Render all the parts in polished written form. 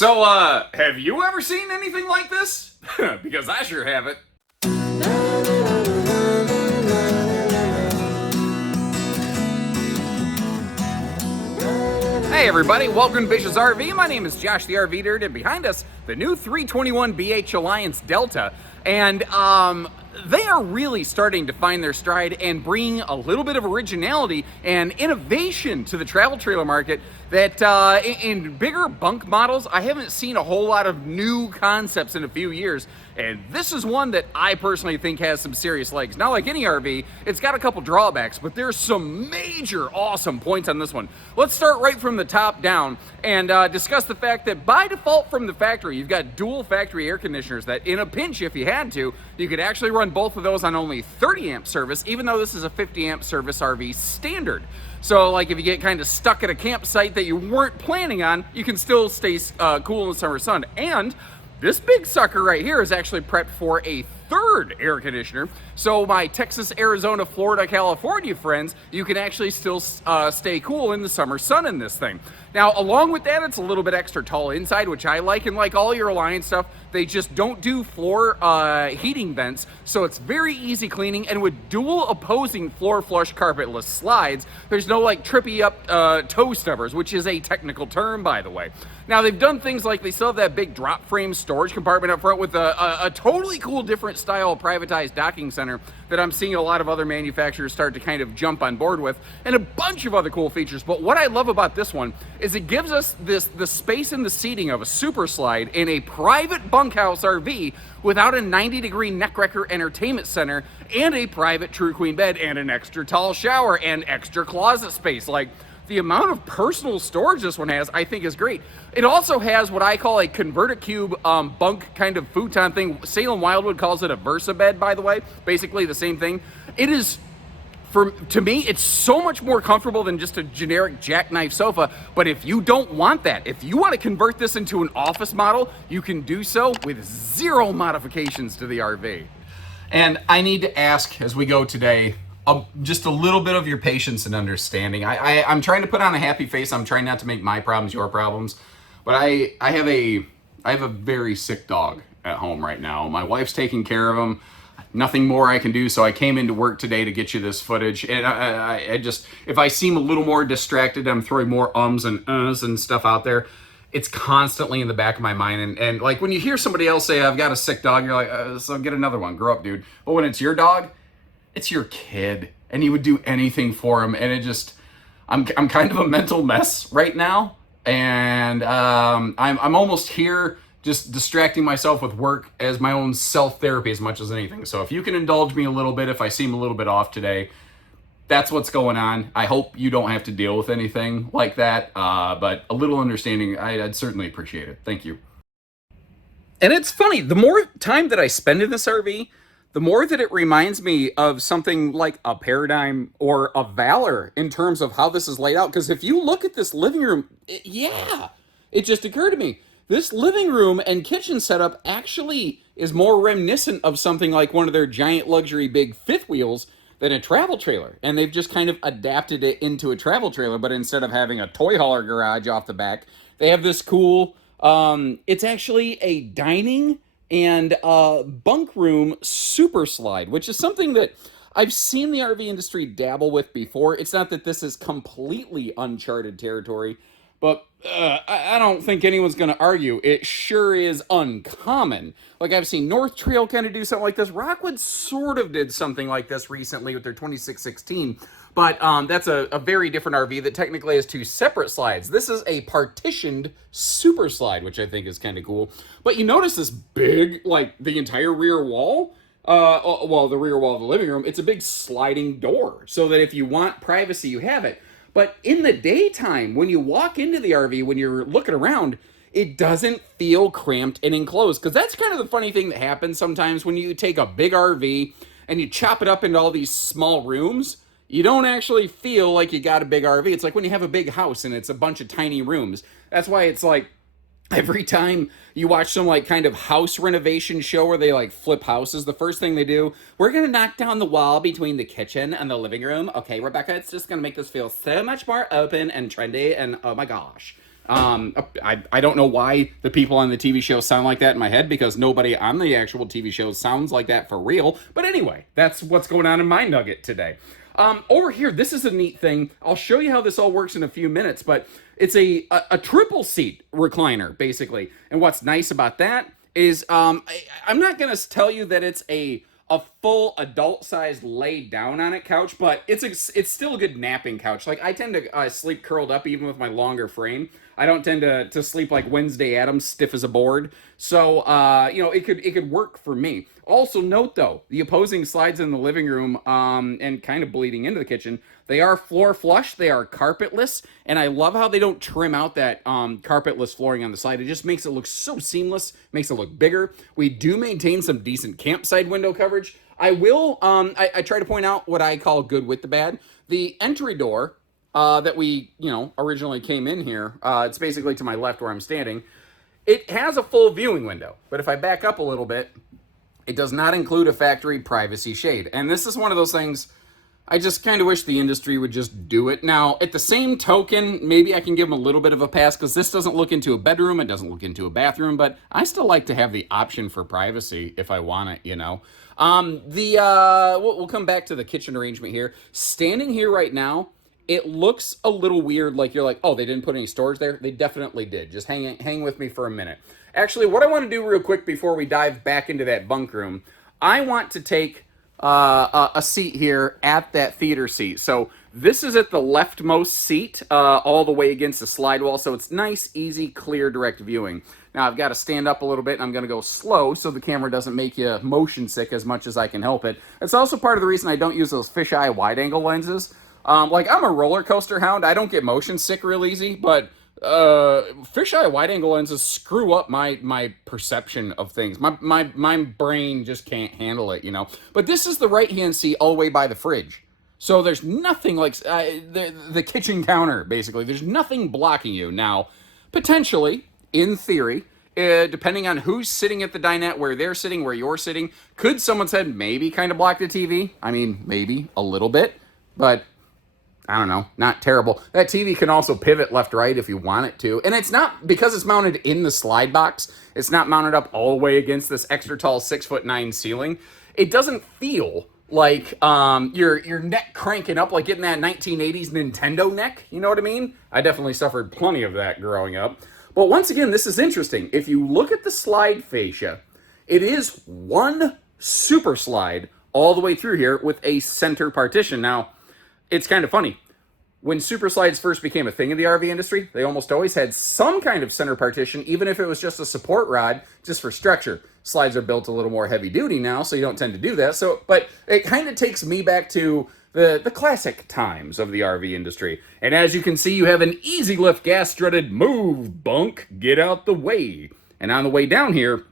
Have you ever seen anything like this? Because I sure haven't. Hey everybody, welcome to Bish's RV. My name is Josh the RV Nerd, and behind us, the new 321 BH Alliance Delta. And they are really starting to find their stride and bring a little bit of originality and innovation to the travel trailer market that in bigger bunk models, I haven't seen a whole lot of new concepts in a few years. And this is one that I personally think has some serious legs. Not like any RV, it's got a couple drawbacks, but there's some major awesome points on this one. Let's start right from the top down and discuss the fact that by default from the factory, you've got dual factory air conditioners that in a pinch, if you had to, you could actually run both of those on only 30 amp service, even though this is a 50 amp service RV standard. So like if you get kind of stuck at a campsite that you weren't planning on, you can still stay cool in the summer sun. And this big sucker right here is actually prepped for a third air conditioner. So my Texas, Arizona, Florida, California friends, you can actually still stay cool in the summer sun in this thing. Now, along with that, it's a little bit extra tall inside, which I like, and like all your Alliance stuff, they just don't do floor heating vents, so it's very easy cleaning, and with dual opposing floor flush carpetless slides, there's no like trippy up toe stubbers, which is a technical term, by the way. Now, they've done things like they still have that big drop frame storage compartment up front with a totally cool different style privatized docking center that I'm seeing a lot of other manufacturers start to kind of jump on board with, and a bunch of other cool features. But what I love about this one is it gives us the space and the seating of a super slide in a private bunkhouse RV without a 90-degree neckwrecker entertainment center and a private true queen bed and an extra tall shower and extra closet space. Like, the amount of personal storage this one has, I think, is great. It also has what I call a converted cube bunk kind of futon thing. Salem Wildwood calls it a Versa bed, by the way. Basically the same thing. It is, to me, it's so much more comfortable than just a generic jackknife sofa. But if you don't want that, if you want to convert this into an office model, you can do so with zero modifications to the RV. And I need to ask as we go today, just a little bit of your patience and understanding. I'm trying to put on a happy face. I'm trying not to make my problems your problems. But I have a very sick dog at home right now. My wife's taking care of him. Nothing more I can do, so I came into work today to get you this footage. And I just, if I seem a little more distracted, I'm throwing more ums and uhs and stuff out there. It's constantly in the back of my mind. And like when you hear somebody else say, I've got a sick dog, you're like, so get another one. Grow up, dude. But when it's your dog, it's your kid, and you would do anything for him. And it just, I'm kind of a mental mess right now, and I'm almost here just distracting myself with work as my own self-therapy as much as anything. So if you can indulge me a little bit, if I seem a little bit off today, that's what's going on. I hope you don't have to deal with anything like that, but a little understanding, I'd certainly appreciate it. Thank you. And it's funny, the more time that I spend in this RV, the more that it reminds me of something like a Paradigm or a Valor in terms of how this is laid out. Because if you look at this living room, it just occurred to me. This living room and kitchen setup actually is more reminiscent of something like one of their giant luxury big fifth wheels than a travel trailer. And they've just kind of adapted it into a travel trailer, but instead of having a toy hauler garage off the back, they have this cool, it's actually a dining and bunk room super slide, which is something that I've seen the RV industry dabble with before. It's not that this is completely uncharted territory, but I don't think anyone's going to argue. It sure is uncommon. Like I've seen North Trail kind of do something like this. Rockwood sort of did something like this recently with their 2616, but that's a very different RV that technically has two separate slides. This is a partitioned super slide, which I think is kind of cool. But you notice this big, like the entire rear wall, well, the rear wall of the living room, it's a big sliding door so that if you want privacy, you have it. But in the daytime, when you walk into the RV, when you're looking around, it doesn't feel cramped and enclosed. Because that's kind of the funny thing that happens sometimes when you take a big RV and you chop it up into all these small rooms. You don't actually feel like you got a big RV. It's like when you have a big house and it's a bunch of tiny rooms. That's why it's like every time you watch some like kind of house renovation show where they like flip houses, the first thing they do, we're going to knock down the wall between the kitchen and the living room. Okay, Rebecca, it's just going to make this feel so much more open and trendy. And oh my gosh. I don't know why the people on the TV show sound like that in my head, because nobody on the actual TV show sounds like that for real. But anyway, that's what's going on in my nugget today. Over here, this is a neat thing. I'll show you how this all works in a few minutes, but it's a triple seat recliner, basically. And what's nice about that is I'm not going to tell you that it's a full adult-sized lay down on it couch, but it's still a good napping couch. Like, I tend to sleep curled up even with my longer frame. I don't tend to sleep like Wednesday Addams, stiff as a board. So it could work for me. Also note though, the opposing slides in the living room and kind of bleeding into the kitchen, they are floor flush, they are carpetless, and I love how they don't trim out that carpetless flooring on the side. It just makes it look so seamless, makes it look bigger. We do maintain some decent campsite window coverage. I will, I try to point out what I call good with the bad. The entry door that we, originally came in here, it's basically to my left where I'm standing. It has a full viewing window, but if I back up a little bit, it does not include a factory privacy shade. And this is one of those things I just kind of wish the industry would just do it. Now, at the same token, maybe I can give them a little bit of a pass, because this doesn't look into a bedroom, it doesn't look into a bathroom, but I still like to have the option for privacy if I want it, We'll come back to the kitchen arrangement here. Standing here right now, it looks a little weird, like you're like, oh, they didn't put any storage there? They definitely did. Just hang with me for a minute. Actually, what I want to do real quick before we dive back into that bunk room, I want to take a seat here at that theater seat. So this is at the leftmost seat, all the way against the slide wall, so it's nice, easy, clear, direct viewing. Now I've got to stand up a little bit, and I'm going to go slow so the camera doesn't make you motion sick as much as I can help it. It's also part of the reason I don't use those fisheye wide-angle lenses. Like, I'm a roller coaster hound. I don't get motion sick real easy, but fisheye wide-angle lenses screw up my perception of things. My brain just can't handle it, But this is the right-hand seat all the way by the fridge. So there's nothing like the kitchen counter, basically. There's nothing blocking you. Now, potentially, in theory, depending on who's sitting at the dinette, where they're sitting, where you're sitting, could someone's head maybe kind of block the TV? I mean, maybe a little bit, but I don't know, not terrible. That TV can also pivot left-right if you want it to. And it's not, because it's mounted in the slide box, it's not mounted up all the way against this extra tall 6'9" ceiling. It doesn't feel like your neck cranking up like getting that 1980s Nintendo neck. You know what I mean? I definitely suffered plenty of that growing up. But once again, this is interesting. If you look at the slide fascia, it is one super slide all the way through here with a center partition. Now, it's kind of funny. When super slides first became a thing in the RV industry, they almost always had some kind of center partition, even if it was just a support rod, just for structure. Slides are built a little more heavy duty now, so you don't tend to do that. But it kind of takes me back to the classic times of the RV industry. And as you can see, you have an easy lift gas strutted move bunk, get out the way. And on the way down here,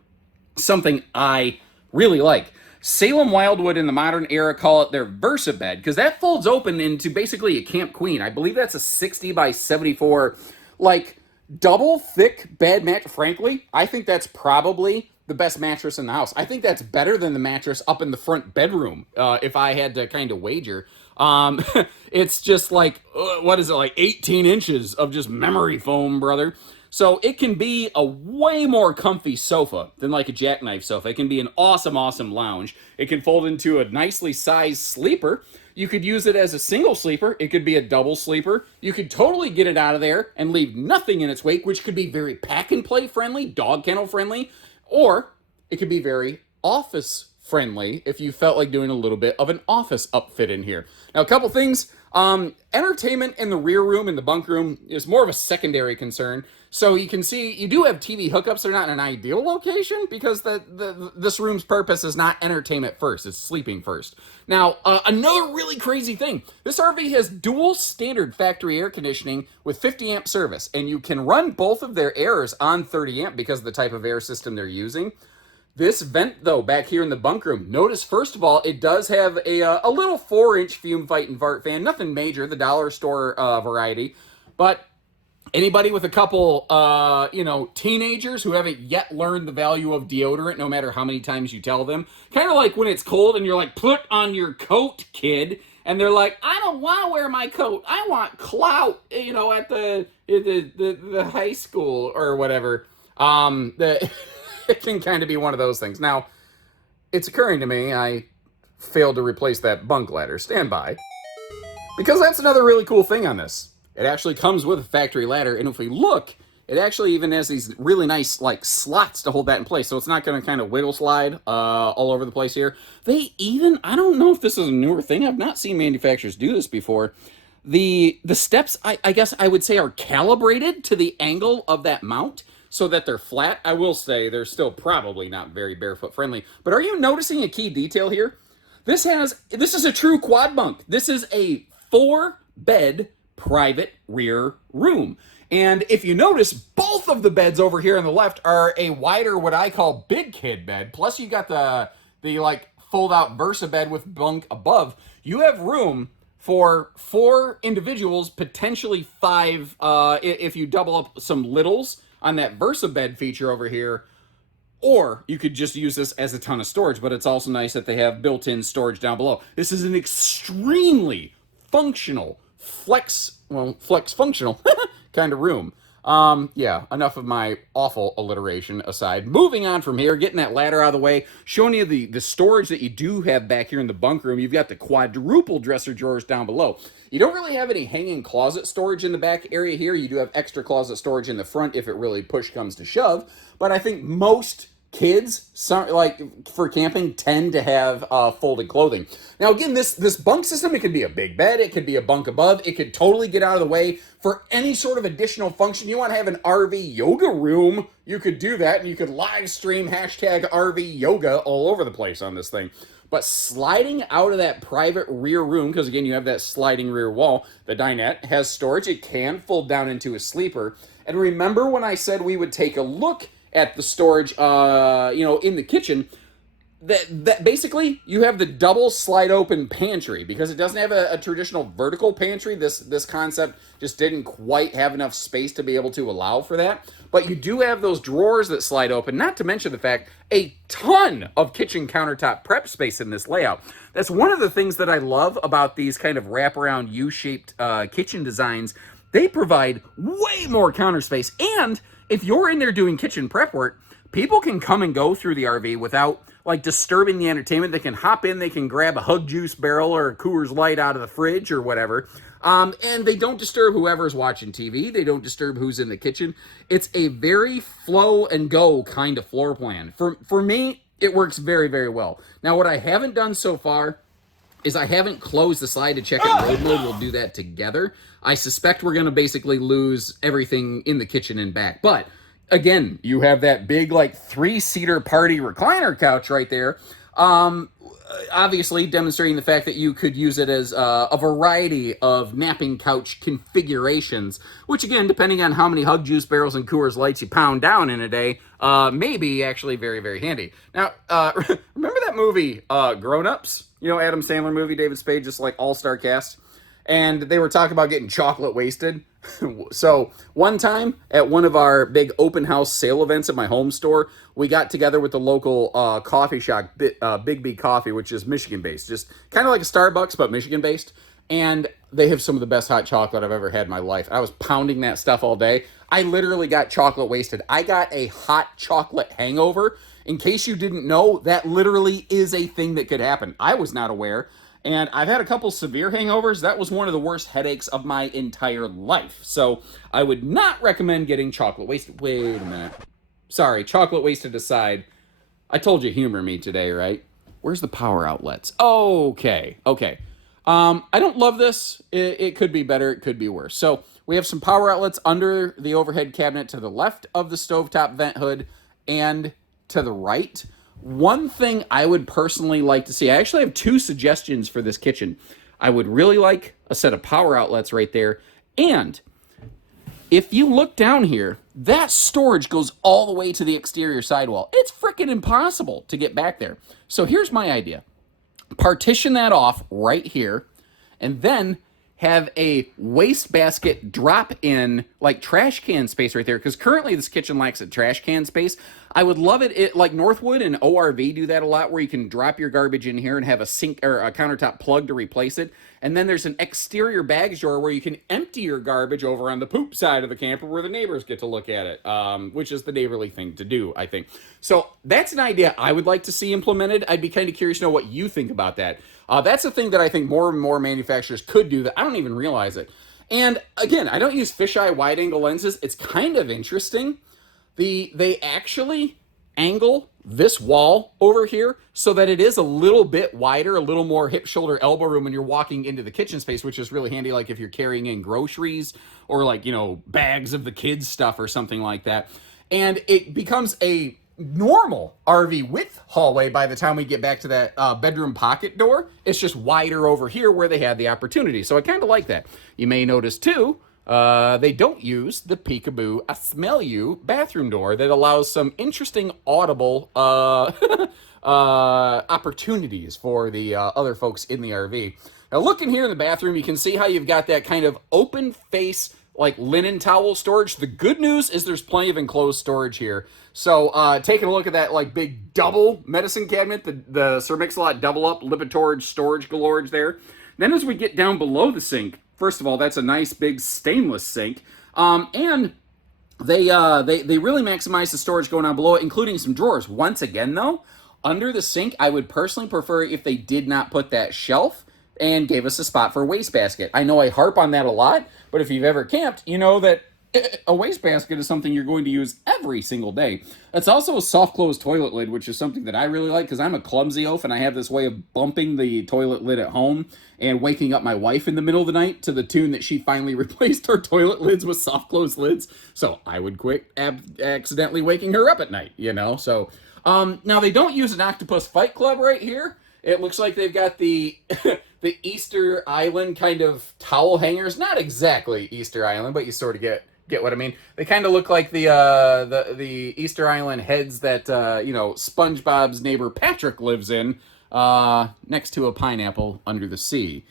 something I really like. Salem Wildwood in the modern era call it their Versa bed, because that folds open into basically a Camp Queen. I believe that's a 60 by 74, like, double thick bed mat. Frankly, I think that's probably the best mattress in the house. I think that's better than the mattress up in the front bedroom, if I had to kind of wager. It's just like, what is it, like 18 inches of just memory foam, brother. So it can be a way more comfy sofa than like a jackknife sofa. It can be an awesome, awesome lounge. It can fold into a nicely sized sleeper. You could use it as a single sleeper. It could be a double sleeper. You could totally get it out of there and leave nothing in its wake, which could be very pack and play friendly, dog kennel friendly, or it could be very office friendly if you felt like doing a little bit of an office upfit in here. Now, a couple things. Entertainment in the rear room, in the bunk room, is more of a secondary concern. So you can see you do have TV hookups. They're not in an ideal location because this room's purpose is not entertainment first. It's sleeping first. Now, another really crazy thing. This RV has dual standard factory air conditioning with 50 amp service. And you can run both of their airs on 30 amp because of the type of air system they're using. This vent, though, back here in the bunk room, notice, first of all, it does have a little 4-inch fume fight and fart fan. Nothing major, the dollar store variety. But anybody with a couple, teenagers who haven't yet learned the value of deodorant, no matter how many times you tell them, kind of like when it's cold and you're like, put on your coat, kid. and they're like, I don't want to wear my coat. I want clout, at the high school or whatever. It can kind of be one of those things. Now, it's occurring to me, I failed to replace that bunk ladder. Stand by. Because that's another really cool thing on this. It actually comes with a factory ladder, and if we look, it actually even has these really nice like slots to hold that in place, so it's not going to kind of wiggle slide all over the place here. They even, I don't know if this is a newer thing, I've not seen manufacturers do this before. The steps, I guess I would say, are calibrated to the angle of that mount so that they're flat. I will say they're still probably not very barefoot friendly, but are you noticing a key detail here? This is a true quad bunk. This is a 4-bed private rear room. And if you notice, both of the beds over here on the left are a wider, what I call big kid bed. Plus you got the like fold out Versa bed with bunk above. You have room for 4 individuals, potentially 5, if you double up some littles on that Versa bed feature over here. Or you could just use this as a ton of storage, but it's also nice that they have built-in storage down below. This is an extremely functional, flex functional kind of room. Yeah, enough of my awful alliteration aside. Moving on from here, getting that ladder out of the way, showing you the storage that you do have back here in the bunk room. You've got the quadruple dresser drawers down below. You don't really have any hanging closet storage in the back area here. You do have extra closet storage in the front if it really push comes to shove. But I think most kids, like for camping, tend to have folded clothing. Now again, this bunk system, it could be a big bed, it could be a bunk above, it could totally get out of the way for any sort of additional function. You want to have an RV yoga room, you could do that, and you could live stream hashtag RV yoga all over the place on this thing. But sliding out of that private rear room, because again, you have that sliding rear wall, the dinette has storage. It can fold down into a sleeper. And remember when I said we would take a look at the storage, in the kitchen, that basically you have the double slide open pantry because it doesn't have a traditional vertical pantry. This concept just didn't quite have enough space to be able to allow for that. But you do have those drawers that slide open, not to mention the fact a ton of kitchen countertop prep space in this layout. That's one of the things that I love about these kind of wraparound U-shaped kitchen designs. They provide way more counter space, and if you're in there doing kitchen prep work, people can come and go through the RV without like disturbing the entertainment. They can hop in, they can grab a Hug Juice barrel or a Coors Light out of the fridge or whatever, and they don't disturb whoever's watching TV. They don't disturb who's in the kitchen. It's a very flow and go kind of floor plan. For me, it works very, very well. Now, what I haven't done so far is I haven't closed the slide to check out road mode. We'll do that together. I suspect we're going to basically lose everything in the kitchen and back. But again, you have that big like 3-seater party recliner couch right there. Obviously demonstrating the fact that you could use it as a variety of napping couch configurations, which again, depending on how many Hug Juice barrels and Coors Lights you pound down in a day, may be actually very, very handy. Now, remember that movie, Grown Ups? Adam Sandler movie, David Spade, just like all-star cast. And they were talking about getting chocolate wasted. So one time at one of our big open house sale events at my home store, we got together with the local coffee shop, Big B Coffee, which is Michigan-based. Just kind of like a Starbucks, but Michigan-based. And they have some of the best hot chocolate I've ever had in my life. I was pounding that stuff all day. I literally got chocolate wasted. I got a hot chocolate hangover. In case you didn't know, that literally is a thing that could happen. I was not aware. And I've had a couple severe hangovers. That was one of the worst headaches of my entire life. So I would not recommend getting chocolate wasted. Wait a minute. Sorry, chocolate wasted aside. I told you humor me today, right? Where's the power outlets? Okay. I don't love this. It could be better. It could be worse. So we have some power outlets under the overhead cabinet to the left of the stovetop vent hood and to the right. One thing I would personally like to see, I actually have 2 suggestions for this kitchen. I would really like a set of power outlets right there. And if you look down here, that storage goes all the way to the exterior sidewall. It's freaking impossible to get back there. So here's my idea. Partition that off right here, and then have a wastebasket drop-in, like trash can space right there, because currently this kitchen lacks a trash can space. I would love it, like Northwood and ORV do that a lot, where you can drop your garbage in here and have a sink or a countertop plug to replace it. And then there's an exterior baggage door where you can empty your garbage over on the poop side of the camper where the neighbors get to look at it, which is the neighborly thing to do, I think. So that's an idea I would like to see implemented. I'd be kind of curious to know what you think about that. That's a thing that I think more and more manufacturers could do that I don't even realize it. And again, I don't use fisheye wide-angle lenses. It's kind of interesting. They actually angle this wall over here so that it is a little bit wider, a little more hip, shoulder, elbow room when you're walking into the kitchen space, which is really handy, like if you're carrying in groceries or like, you know, bags of the kids' stuff or something like that. And it becomes a normal RV width hallway by the time we get back to that bedroom pocket door. It's just wider over here where they had the opportunity. So I kind of like that. You may notice too, they don't use the peekaboo I smell you bathroom door that allows some interesting audible opportunities for the other folks in the RV. Now looking here in the bathroom, you can see how you've got that kind of open face like linen towel storage. The good news is there's plenty of enclosed storage here. So taking a look at that like big double medicine cabinet, the Sir Mix-a-Lot double up Lipitorage storage galorge there. Then as we get down below the sink, first of all, that's a nice big stainless sink. And they really maximize the storage going on below it, including some drawers. Once again though, under the sink, I would personally prefer if they did not put that shelf and gave us a spot for a wastebasket. I know I harp on that a lot, but if you've ever camped, you know that a wastebasket is something you're going to use every single day. It's also a soft close toilet lid, which is something that I really like because I'm a clumsy oaf and I have this way of bumping the toilet lid at home and waking up my wife in the middle of the night to the tune that she finally replaced her toilet lids with soft close lids. So I would quit accidentally waking her up at night, you know? So now they don't use an Octopus Fight Club right here. It looks like they've got the the Easter Island kind of towel hangers. Not exactly Easter Island, but you sort of get what I mean. They kind of look like the Easter Island heads that you know, SpongeBob's neighbor Patrick lives in, next to a pineapple under the sea.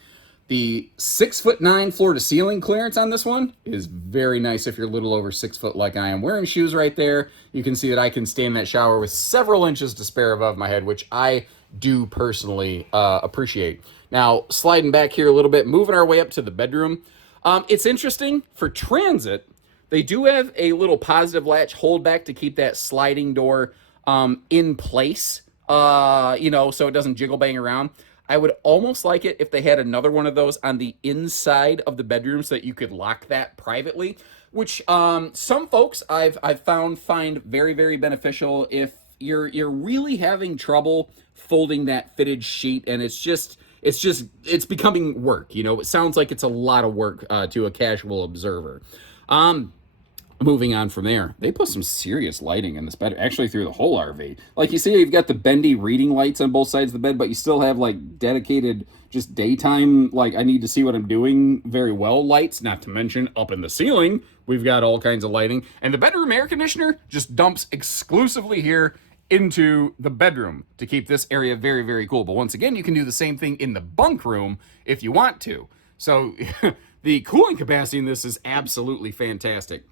The 6'9" floor to ceiling clearance on this one is very nice if you're a little over 6 foot like I am. Wearing shoes right there, you can see that I can stay in that shower with several inches to spare above my head, which I do personally appreciate. Now, sliding back here a little bit, moving our way up to the bedroom. It's interesting, for transit, they do have a little positive latch holdback to keep that sliding door in place, you know, so it doesn't jiggle bang around. I would almost like it if they had another one of those on the inside of the bedroom so that you could lock that privately, which some folks I've find very, very beneficial if you're really having trouble folding that fitted sheet and it's becoming work. You know, it sounds like it's a lot of work to a casual observer. Moving on from there, they put some serious lighting in this bed, actually through the whole RV. Like you see, you've got the bendy reading lights on both sides of the bed, but you still have like dedicated just daytime, like I need to see what I'm doing very well lights, not to mention up in the ceiling, we've got all kinds of lighting. And the bedroom air conditioner just dumps exclusively here into the bedroom to keep this area very, very cool. But once again, you can do the same thing in the bunk room if you want to. So the cooling capacity in this is absolutely fantastic.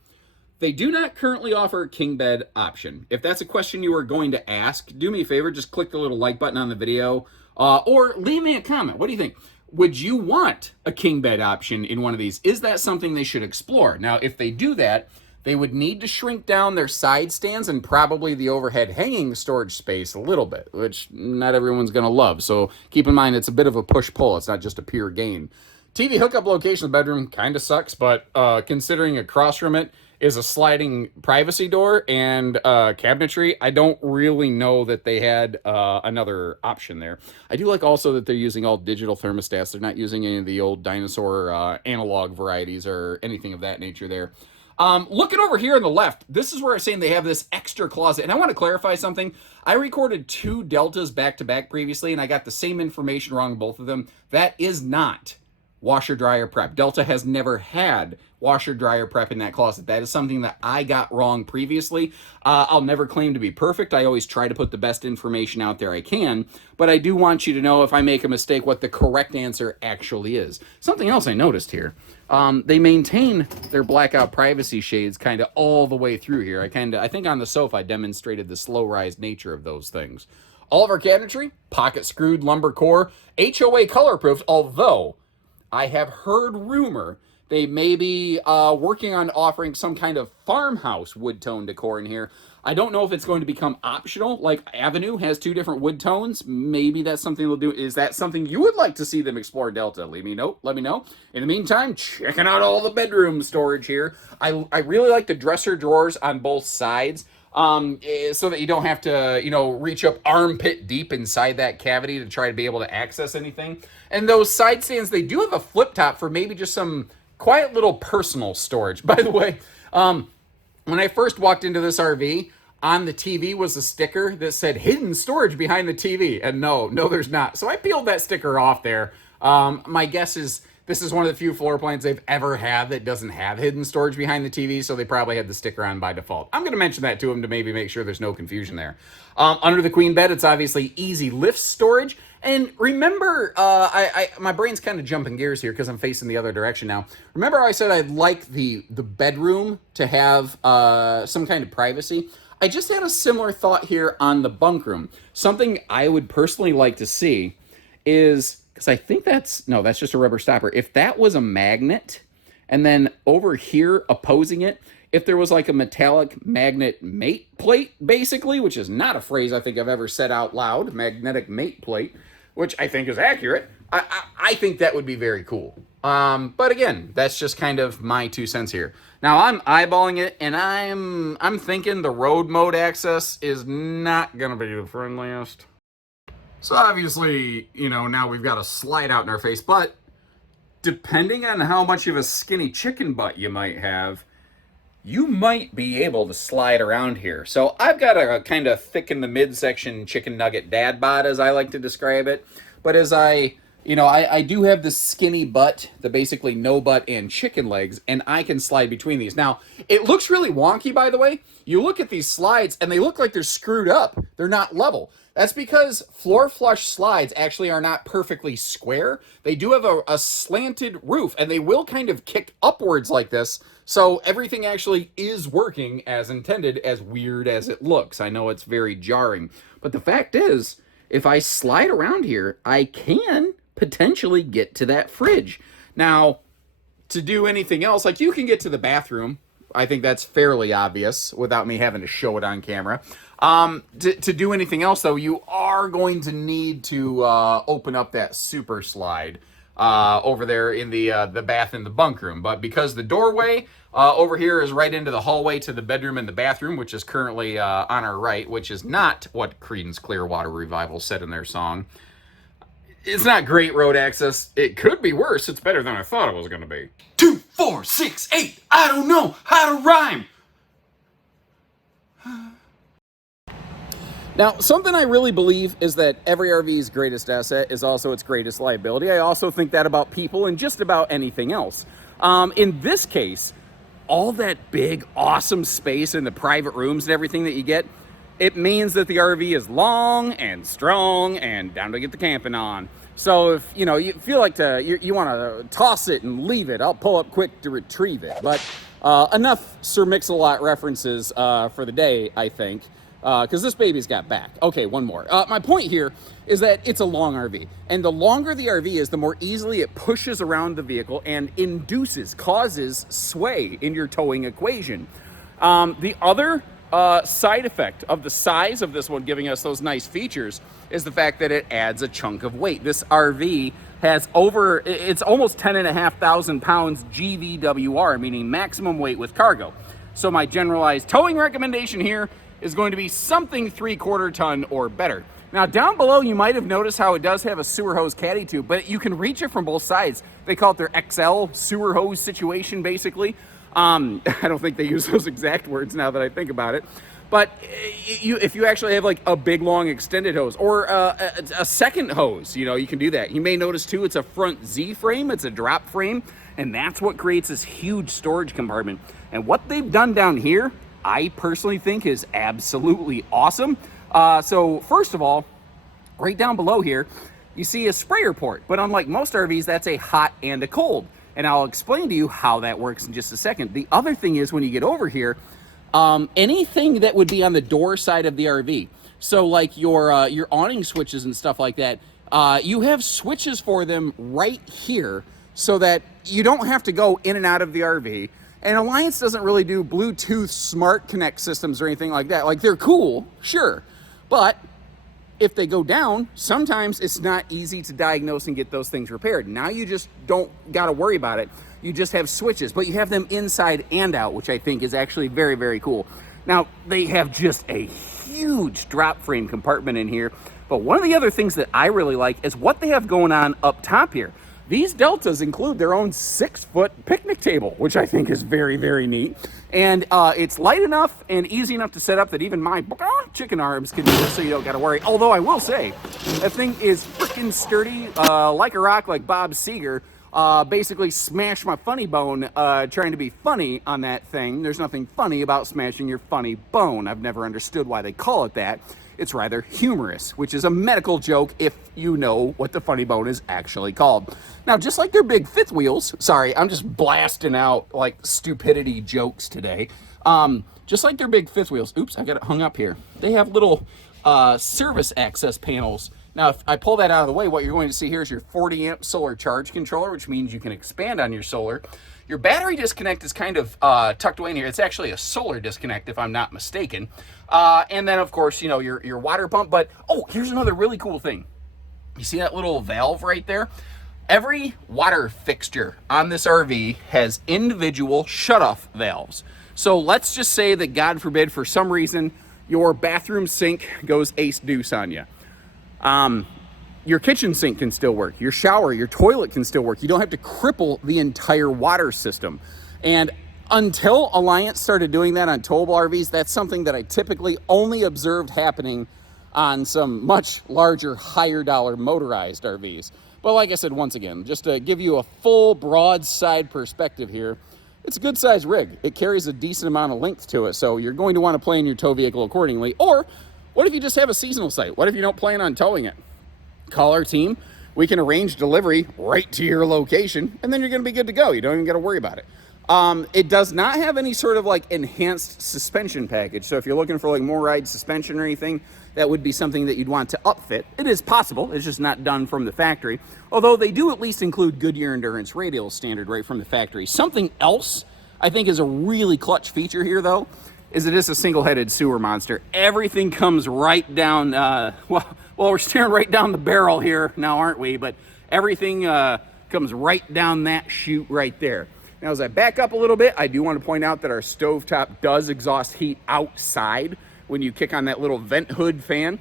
They do not currently offer a king bed option. If that's a question you are going to ask, do me a favor, just click the little like button on the video or leave me a comment. What do you think? Would you want a king bed option in one of these? Is that something they should explore? Now, if they do that, they would need to shrink down their side stands and probably the overhead hanging storage space a little bit, which not everyone's going to love. So keep in mind, it's a bit of a push-pull. It's not just a pure gain. TV hookup location in the bedroom kind of sucks, but considering across from it is a sliding privacy door and cabinetry, I don't really know that they had another option there. I do like also that they're using all digital thermostats. They're not using any of the old dinosaur analog varieties or anything of that nature there. Looking over here on the left, this is where I'm saying they have this extra closet. And I want to clarify something. I recorded 2 Deltas back-to-back previously, and I got the same information wrong in both of them. That is not washer dryer prep. Delta has never had washer dryer prep in that closet. That is something that I got wrong previously. I'll never claim to be perfect. I always try to put the best information out there I can, but I do want you to know if I make a mistake what the correct answer actually is. Something else I noticed here, they maintain their blackout privacy shades kind of all the way through here. I think on the sofa I demonstrated the slow rise nature of those things. All of our cabinetry, pocket screwed lumber core, HOA color proofed, although I have heard rumor they may be working on offering some kind of farmhouse wood tone decor in here. I don't know if it's going to become optional, like Avenue has 2 different wood tones. Maybe that's something they'll do. Is that something you would like to see them explore, Delta? Let me know. In the meantime, checking out all the bedroom storage here. I really like the dresser drawers on both sides. So that you don't have to, reach up armpit deep inside that cavity to try to be able to access anything. And those side stands, they do have a flip top for maybe just some quiet little personal storage. By the way, when I first walked into this RV, on the TV was a sticker that said hidden storage behind the TV. And no, there's not. So I peeled that sticker off there. My guess is this is one of the few floor plans they've ever had that doesn't have hidden storage behind the TV, so they probably had the sticker on by default. I'm going to mention that to them to maybe make sure there's no confusion there. Under the queen bed, it's obviously easy lift storage. And remember, my brain's kind of jumping gears here because I'm facing the other direction now. Remember how I said I'd like the bedroom to have some kind of privacy? I just had a similar thought here on the bunk room. Something I would personally like to see is, because I think that's just a rubber stopper. If that was a magnet, and then over here opposing it, if there was like a metallic magnet mate plate, basically, which is not a phrase I think I've ever said out loud, magnetic mate plate, which I think is accurate, I think that would be very cool. But again, that's just kind of my 2 cents here. Now I'm eyeballing it, and I'm thinking the road mode access is not gonna be the friendliest. So obviously, now we've got a slide out in our face, but depending on how much of a skinny chicken butt you might have, you might be able to slide around here. So I've got a kind of thick in the midsection chicken nugget dad bod, as I like to describe it. But as I do have this skinny butt, the basically no butt and chicken legs, and I can slide between these. Now, it looks really wonky, by the way. You look at these slides, and they look like they're screwed up. They're not level. That's because floor flush slides actually are not perfectly square. They do have a slanted roof, and they will kind of kick upwards like this, so everything actually is working as intended, as weird as it looks. I know it's very jarring, but the fact is, if I slide around here, I can potentially get to that fridge. Now, to do anything else, like you can get to the bathroom. I think that's fairly obvious without me having to show it on camera. To do anything else, though, you are going to need to open up that super slide over there in the bath and the bunk room. But because the doorway over here is right into the hallway to the bedroom and the bathroom, which is currently on our right, which is not what Creedence Clearwater Revival said in their song. It's not great road access. It could be worse. It's better than I thought it was going to be. 2, 4, 6, 8. I don't know how to rhyme. Now, something I really believe is that every RV's greatest asset is also its greatest liability. I also think that about people and just about anything else. In this case, all that big, awesome space in the private rooms and everything that you get, it means that the RV is long and strong and down to get the camping on. So if you feel like you want to toss it and leave it, I'll pull up quick to retrieve it. But enough Sir Mix-a-Lot references for the day, I think, because this baby's got back. Okay, one more. My point here is that it's a long RV, and the longer the RV is, the more easily it pushes around the vehicle and causes sway in your towing equation. The other side effect of the size of this one giving us those nice features is the fact that it adds a chunk of weight. This RV has it's almost 10,500 pounds GVWR, meaning maximum weight with cargo. So my generalized towing recommendation here is going to be something 3/4 ton or better. Now down below, you might have noticed how it does have a sewer hose caddy tube, but you can reach it from both sides. They call it their XL sewer hose situation, basically. I don't think they use those exact words now that I think about it. But if you actually have like a big, long extended hose or a second hose, you can do that. You may notice too, it's a front Z frame. It's a drop frame. And that's what creates this huge storage compartment. And what they've done down here, I personally think is absolutely awesome. So first of all, right down below here, you see a sprayer port. But unlike most RVs, that's a hot and a cold. And I'll explain to you how that works in just a second. The other thing is when you get over here, anything that would be on the door side of the RV, so like your awning switches and stuff like that, you have switches for them right here. so that you don't have to go in and out of the RV. And Alliance doesn't really do Bluetooth smart connect systems or anything like that. Like, they're cool, sure, but if they go down, sometimes it's not easy to diagnose and get those things repaired. Now you just don't got to worry about it. You just have switches, but you have them inside and out, which I think is actually very, very cool. Now, they have just a huge drop frame compartment in here, but one of the other things that I really like is what they have going on up top here. These Deltas include their own 6-foot picnic table, which I think is very, very neat. And it's light enough and easy enough to set up that even my chicken arms can do it, so you don't got to worry. Although I will say, that thing is freaking sturdy, like a rock, like Bob Seger. Basically smashed my funny bone trying to be funny on that thing. There's nothing funny about smashing your funny bone. I've never understood why they call it that. It's rather humorous, which is a medical joke if you know what the funny bone is actually called. Now, just like their big fifth wheels, sorry, I'm just blasting out like stupidity jokes today. Just like their big fifth wheels, oops, I got it hung up here. They have little service access panels. Now, if I pull that out of the way, what you're going to see here is your 40 amp solar charge controller, which means you can expand on your solar. Your battery disconnect is kind of tucked away in here. It's actually a solar disconnect, if I'm not mistaken. And then, of course, you know, your water pump. But, oh, here's another really cool thing. You see that little valve right there? Every water fixture on this RV has individual shutoff valves. So let's just say that, God forbid, for some reason, your bathroom sink goes ace deuce on you. Your kitchen sink can still work. Your shower, your toilet can still work. You don't have to cripple the entire water system. And until Alliance started doing that on towable RVs, that's something that I typically only observed happening on some much larger, higher dollar motorized RVs. But like I said, once again, just to give you a full broadside perspective here, it's a good size rig. It carries a decent amount of length to it, so you're going to want to plan your tow vehicle accordingly. Or what if you just have a seasonal site? What if you don't plan on towing it? Call our team. We can arrange delivery right to your location, and then you're going to be good to go. You don't even got to worry about it. It does not have any sort of like enhanced suspension package. So if you're looking for like more ride suspension or anything, that would be something that you'd want to upfit. It is possible. It's just not done from the factory. Although they do at least include Goodyear Endurance radial standard right from the factory. Something else I think is a really clutch feature here, though, is it is a single-headed sewer monster. Everything comes right down, well, we're staring right down the barrel here now, aren't we? But everything comes right down that chute right there. Now, as I back up a little bit, I do want to point out that our stovetop does exhaust heat outside when you kick on that little vent hood fan.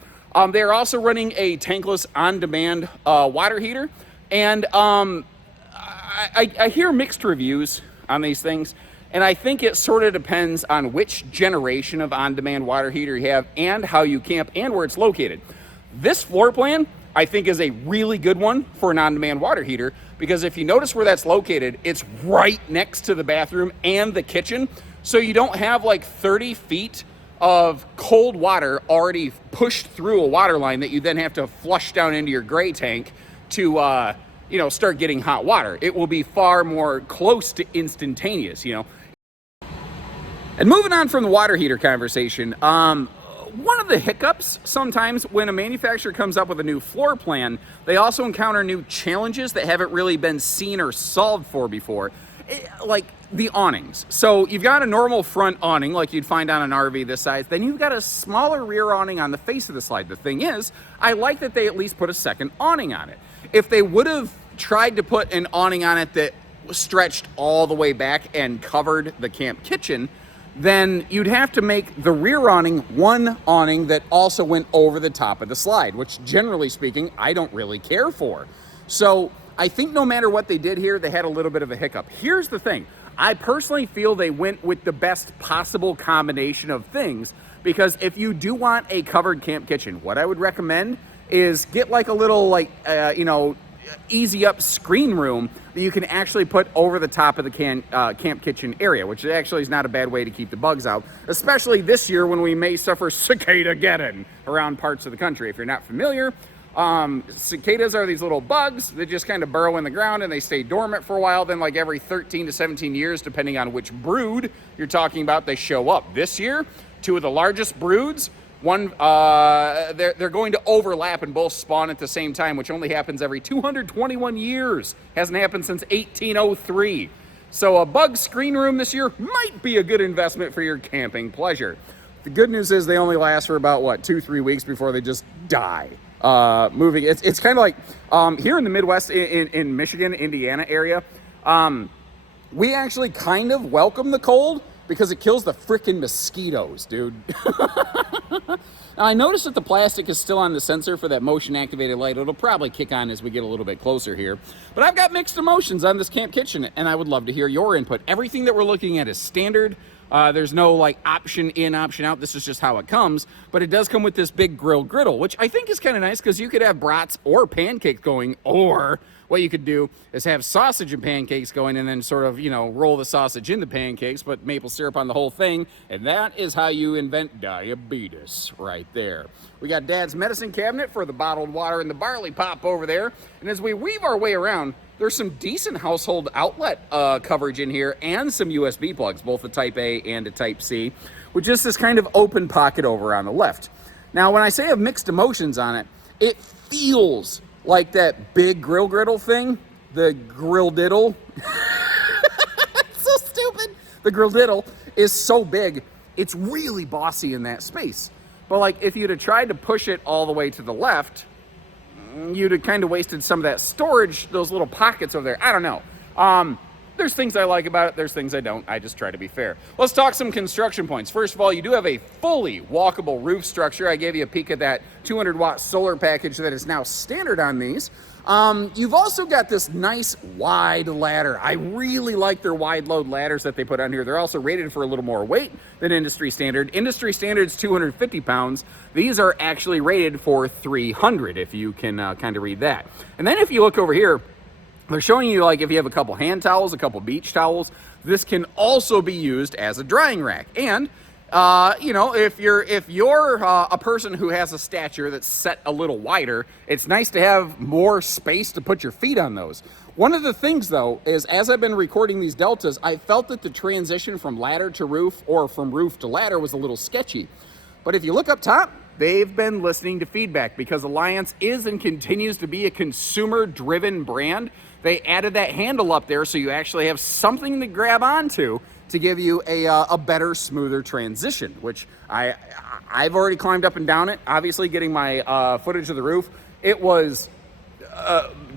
They're also running a tankless on-demand water heater. And I hear mixed reviews on these things. And I think it sort of depends on which generation of on-demand water heater you have and how you camp and where it's located. This floor plan, I think, is a really good one for an on-demand water heater because if you notice where that's located, it's right next to the bathroom and the kitchen. So you don't have like 30 feet of cold water already pushed through a water line that you then have to flush down into your gray tank to, start getting hot water. It will be far more close to instantaneous, And moving on from the water heater conversation, one of the hiccups sometimes when a manufacturer comes up with a new floor plan, they also encounter new challenges that haven't really been seen or solved for before, like the awnings. So you've got a normal front awning like you'd find on an RV this size, then you've got a smaller rear awning on the face of the slide. The thing is, I like that they at least put a second awning on it. If they would have tried to put an awning on it that stretched all the way back and covered the camp kitchen, then you'd have to make the rear awning one awning that also went over the top of the slide, which generally speaking, I don't really care for. So I think no matter what they did here, they had a little bit of a hiccup. Here's the thing. I personally feel they went with the best possible combination of things because if you do want a covered camp kitchen, what I would recommend is get like a little easy up screen room that you can actually put over the top of the camp kitchen area, which actually is not a bad way to keep the bugs out, especially this year when we may suffer cicada-geddon around parts of the country. If you're not familiar, cicadas are these little bugs that just kind of burrow in the ground and they stay dormant for a while. Then like every 13 to 17 years, depending on which brood you're talking about, they show up. This year, two of the largest broods They're going to overlap and both spawn at the same time, which only happens every 221 years. Hasn't happened since 1803. So a bug screen room this year might be a good investment for your camping pleasure. The good news is they only last for about, 2-3 weeks before they just die. Moving, it's kind of like here in the Midwest, in Michigan, Indiana area, we actually kind of welcome the cold because it kills the frickin' mosquitoes, dude. Now, I noticed that the plastic is still on the sensor for that motion-activated light. It'll probably kick on as we get a little bit closer here. But I've got mixed emotions on this camp kitchen, and I would love to hear your input. Everything that we're looking at is standard. There's no, option in, option out. This is just how it comes. But it does come with this big griddle, which I think is kind of nice because you could have brats or pancakes going, or what you could do is have sausage and pancakes going and then sort of, roll the sausage into pancakes, but maple syrup on the whole thing. And that is how you invent diabetes right there. We got Dad's medicine cabinet for the bottled water and the barley pop over there. And as we weave our way around, there's some decent household outlet coverage in here and some USB plugs, both a Type A and a Type C, with just this kind of open pocket over on the left. Now, when I say I have mixed emotions on it, it feels like that big griddle thing, the grill diddle. It's so stupid. The grill diddle is so big, it's really bossy in that space. But if you'd have tried to push it all the way to the left, you'd have kind of wasted some of that storage, those little pockets over there. I don't know. There's things I like about it. There's things I don't. I just try to be fair. Let's talk some construction points. First of all, you do have a fully walkable roof structure. I gave you a peek at that 200-watt solar package that is now standard on these. You've also got this nice wide ladder. I really like their wide load ladders that they put on here. They're also rated for a little more weight than industry standard. Industry standard's 250 pounds. These are actually rated for 300, if you can kind of read that. And then if you look over here, they're showing you if you have a couple hand towels, a couple beach towels, this can also be used as a drying rack. And if you're a person who has a stature that's set a little wider, it's nice to have more space to put your feet on those. One of the things, though, is as I've been recording these Deltas, I felt that the transition from ladder to roof or from roof to ladder was a little sketchy. But if you look up top, they've been listening to feedback because Alliance is and continues to be a consumer-driven brand. They added that handle up there so you actually have something to grab onto to give you a better, smoother transition, which I've already climbed up and down it. Obviously, getting my footage of the roof, it was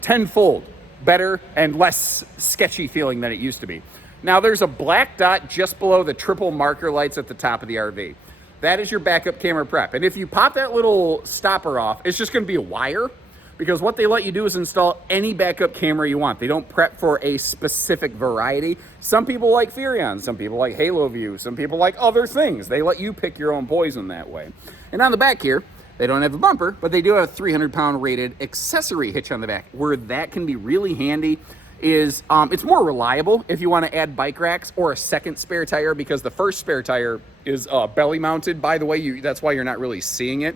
tenfold better and less sketchy feeling than it used to be. Now, there's a black dot just below the triple marker lights at the top of the RV. That is your backup camera prep. And if you pop that little stopper off, it's just going to be a wire, because what they let you do is install any backup camera you want. They don't prep for a specific variety. Some people like Furrion, some people like Halo View, some people like other things. They let you pick your own poison that way. And on the back here, they don't have a bumper, but they do have a 300-pound rated accessory hitch on the back. Where that can be really handy is it's more reliable if you want to add bike racks or a second spare tire, because the first spare tire is belly mounted, by the way. That's why you're not really seeing it.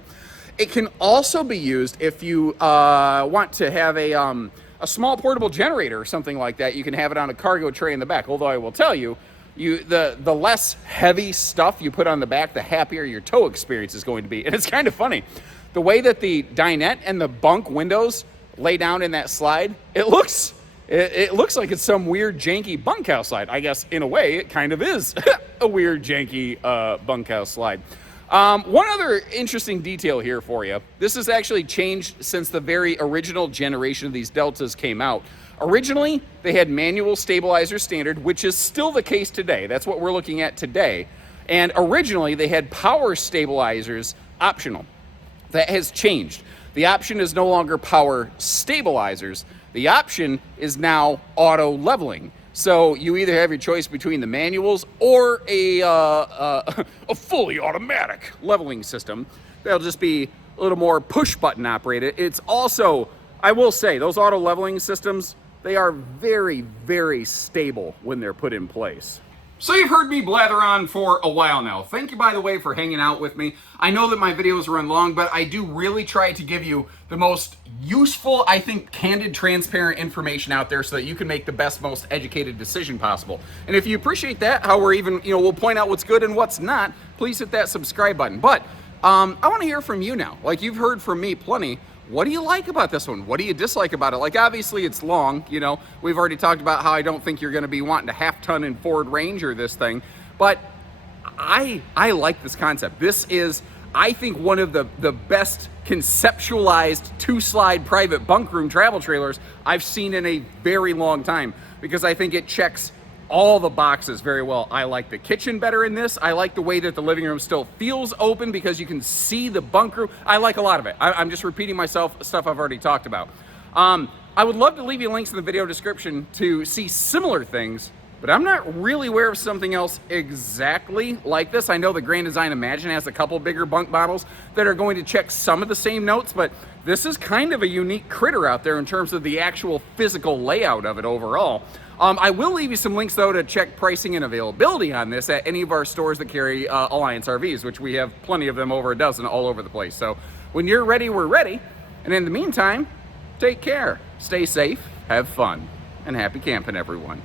It can also be used if you want to have a small portable generator or something like that. You can have it on a cargo tray in the back. Although I will tell you, the less heavy stuff you put on the back, the happier your tow experience is going to be. And it's kind of funny. The way that the dinette and the bunk windows lay down in that slide, it looks like it's some weird janky bunkhouse slide. I guess in a way it kind of is a weird janky bunkhouse slide. One other interesting detail here for you. This has actually changed since the very original generation of these Deltas came out. Originally, they had manual stabilizer standard, which is still the case today. That's what we're looking at today. And originally, they had power stabilizers optional. That has changed. The option is no longer power stabilizers. The option is now auto leveling. So you either have your choice between the manuals or a fully automatic leveling system. That'll just be a little more push button operated. It's also, I will say, those auto leveling systems, they are very, very stable when they're put in place. So you've heard me blather on for a while now. Thank you, by the way, for hanging out with me. I know that my videos run long, but I do really try to give you the most useful, I think, candid, transparent information out there so that you can make the best, most educated decision possible. And if you appreciate that, how we're even, we'll point out what's good and what's not, please hit that subscribe button. But I want to hear from you now. Like, you've heard from me plenty. What do you like about this one? What do you dislike about it? Like, obviously it's long, you know, we've already talked about how I don't think you're going to be wanting to half-ton and Ford Ranger this thing, but I like this concept. This is, I think, one of the best conceptualized two-slide private bunk room travel trailers I've seen in a very long time, because I think it checks all the boxes very well. I like the kitchen better in this. I like the way that the living room still feels open because you can see the bunk room. I like a lot of it. I'm just repeating myself, stuff I've already talked about. I would love to leave you links in the video description to see similar things, but I'm not really aware of something else exactly like this. I know the Grand Design Imagine has a couple bigger bunk models that are going to check some of the same notes, but this is kind of a unique critter out there in terms of the actual physical layout of it overall. I will leave you some links, though, to check pricing and availability on this at any of our stores that carry Alliance RVs, which we have plenty of them, over a dozen all over the place. So when you're ready, we're ready. And in the meantime, take care, stay safe, have fun, and happy camping, everyone.